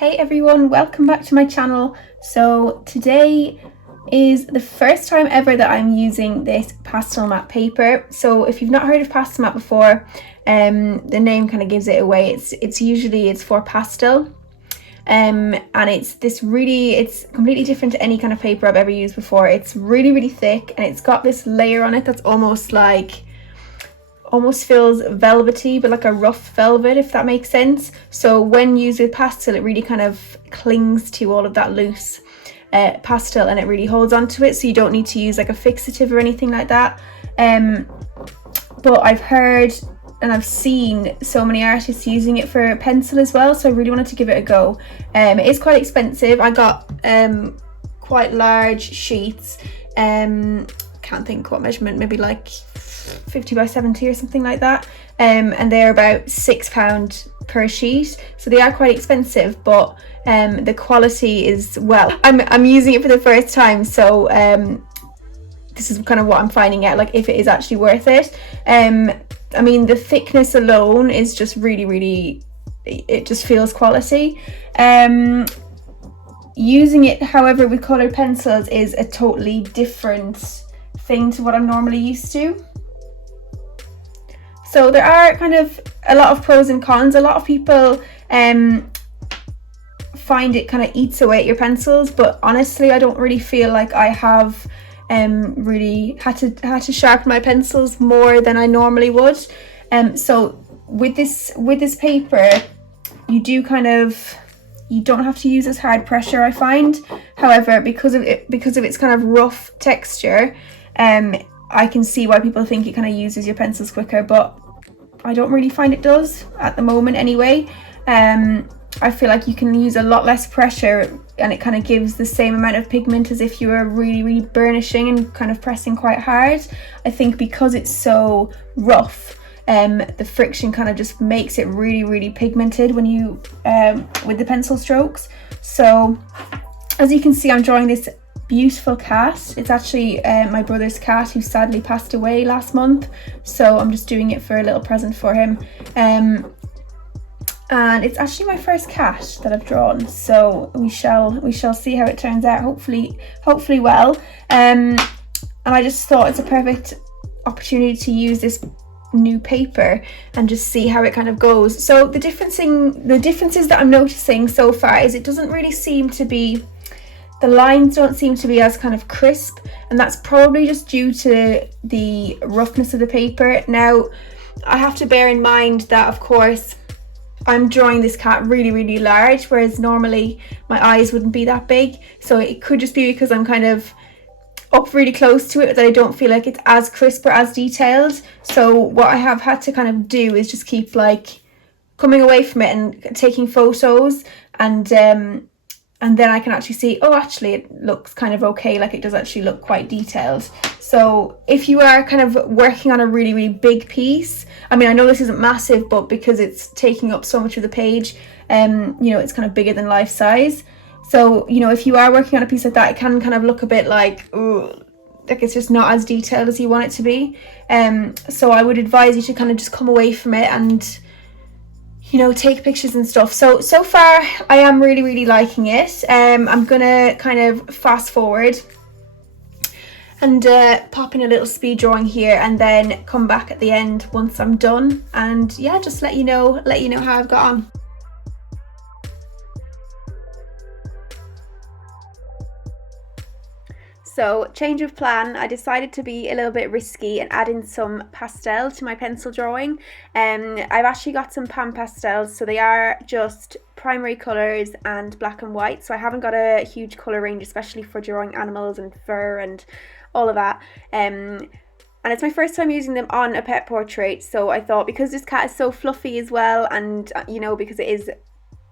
Hey everyone, welcome back to my channel. So today is the first time ever that I'm using this Pastelmat paper. So if you've not heard of Pastelmat before, the name kind of gives it away. It's for pastel. And it's completely different to any kind of paper I've ever used before. It's really thick, and it's got this layer on it that's almost feels velvety, but like a rough velvet, if that makes sense. So when used with pastel, it really kind of clings to all of that loose pastel, and it really holds on to it, so you don't need to use like a fixative or anything like that. But I've heard and I've seen so many artists using it for pencil as well, so I really wanted to give it a go. It is quite expensive. I got quite large sheets. Can't think what measurement, maybe like 50 by 70 or something like that, and they're about £6 per sheet, so they are quite expensive, but the quality is, well, I'm using it for the first time, so this is kind of what I'm finding out, like if it is actually worth it. I mean, the thickness alone is just really, it just feels quality. Using it, however, with coloured pencils is a totally different thing to what I'm normally used to. So there are kind of a lot of pros and cons. A lot of people find it kind of eats away at your pencils, but honestly I don't really feel like I have really had to sharpen my pencils more than I normally would. So with this paper, you don't have to use as hard pressure, I find. However, because of its kind of rough texture, I can see why people think it kind of uses your pencils quicker, but I don't really find it does at the moment anyway. I feel like you can use a lot less pressure, and it kind of gives the same amount of pigment as if you were really burnishing and kind of pressing quite hard. I think because it's so rough, the friction kind of just makes it really pigmented when you with the pencil strokes. So as you can see, I'm drawing this beautiful cat. It's actually my brother's cat, who sadly passed away last month, so I'm just doing it for a little present for him. And it's actually my first cat that I've drawn, so we shall see how it turns out. Hopefully well. And I just thought it's a perfect opportunity to use this new paper and just see how it kind of goes. So the differences that I'm noticing so far is it doesn't really seem to be, the lines don't seem to be as kind of crisp, and that's probably just due to the roughness of the paper. Now, I have to bear in mind that, of course, I'm drawing this cat really large, whereas normally my eyes wouldn't be that big. So it could just be because I'm kind of up really close to it that I don't feel like it's as crisp or as detailed. So what I have had to kind of do is just keep like coming away from it and taking photos, and then I can actually see, oh, actually it looks kind of okay, like it does actually look quite detailed. So if you are kind of working on a really big piece, I mean, I know this isn't massive, but because it's taking up so much of the page, it's kind of bigger than life size. So, if you are working on a piece like that, it can kind of look a bit like, ooh, like it's just not as detailed as you want it to be. So I would advise you to kind of just come away from it and take pictures and stuff. So far I am really liking it. I'm gonna kind of fast forward and pop in a little speed drawing here, and then come back at the end once I'm done, and yeah, just let you know how I've got on. So, change of plan, I decided to be a little bit risky and add in some pastel to my pencil drawing. I've actually got some pan pastels, so they are just primary colours and black and white, so I haven't got a huge colour range, especially for drawing animals and fur and all of that. And it's my first time using them on a pet portrait, so I thought, because this cat is so fluffy as well, and because it is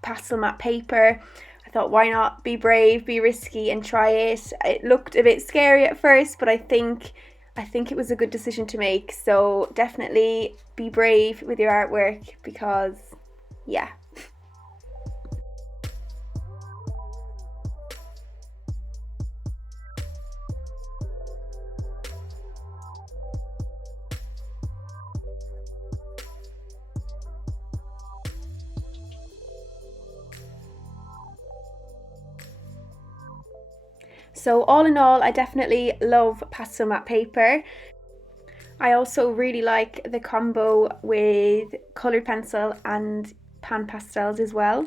Pastelmat paper, I thought, why not be brave, be risky and try it. It looked a bit scary at first, but I think it was a good decision to make. So definitely be brave with your artwork, because yeah. So all in all, I definitely love Pastelmat paper. I also really like the combo with coloured pencil and pan pastels as well.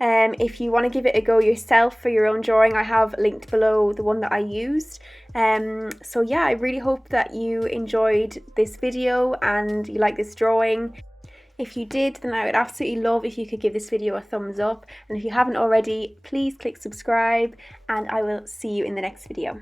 If you want to give it a go yourself for your own drawing, I have linked below the one that I used. So yeah, I really hope that you enjoyed this video and you like this drawing. If you did, then I would absolutely love if you could give this video a thumbs up. And if you haven't already, please click subscribe, and I will see you in the next video.